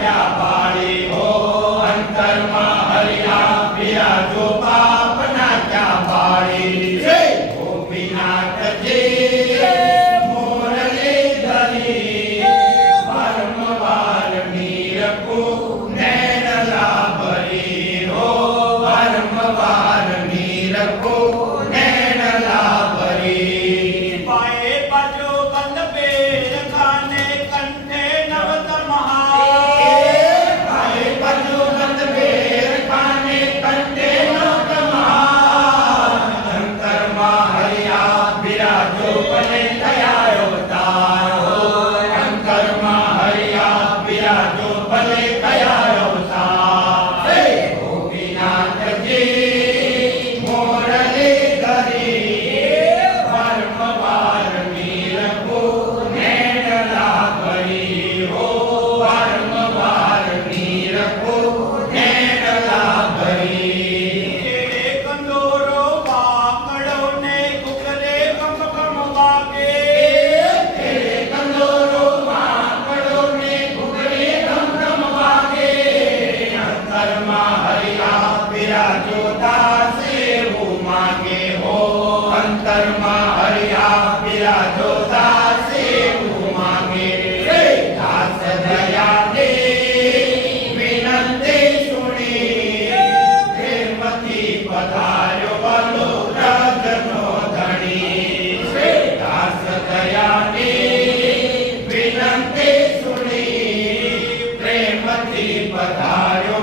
क्या बाड़ी हो अंतर में हरिया बिराजो पाप ना क्या बाड़ी गोपीनाथ जी मोरली धरी परमवार मीर को नैन लाभरी हो परमवार मीर को नैन लाभरी पाए बाजो बंद बेर खाने कंठे नवत महार पाए बजो बंद बेर खाने कंठे नवत महार अंतर में हरिया बिराजो पले थया अवतार हो अंतर में हरिया बिराजो पले थया अवतार गोपीनाथ जी मोरली धरी परमवार मीर को नैन लाभरी हो परमवार मीर को नैन लाभरी तेरे कंदोरो बाकड़ो ने कुकरे कम कम वागे तेरे कंदोरो माकड़ो ने घुघरे घम घम वागे अंतर में हरिया बिराजो दासे वो मांगे हो अंतर में हरिया बिराजो दासे वो मांगे दास दया दे विनंती सुनी प्रेमती पधार्यो बलो राजनो धनी दास दया दे विनंती सुनी प्रेमती पधार्यो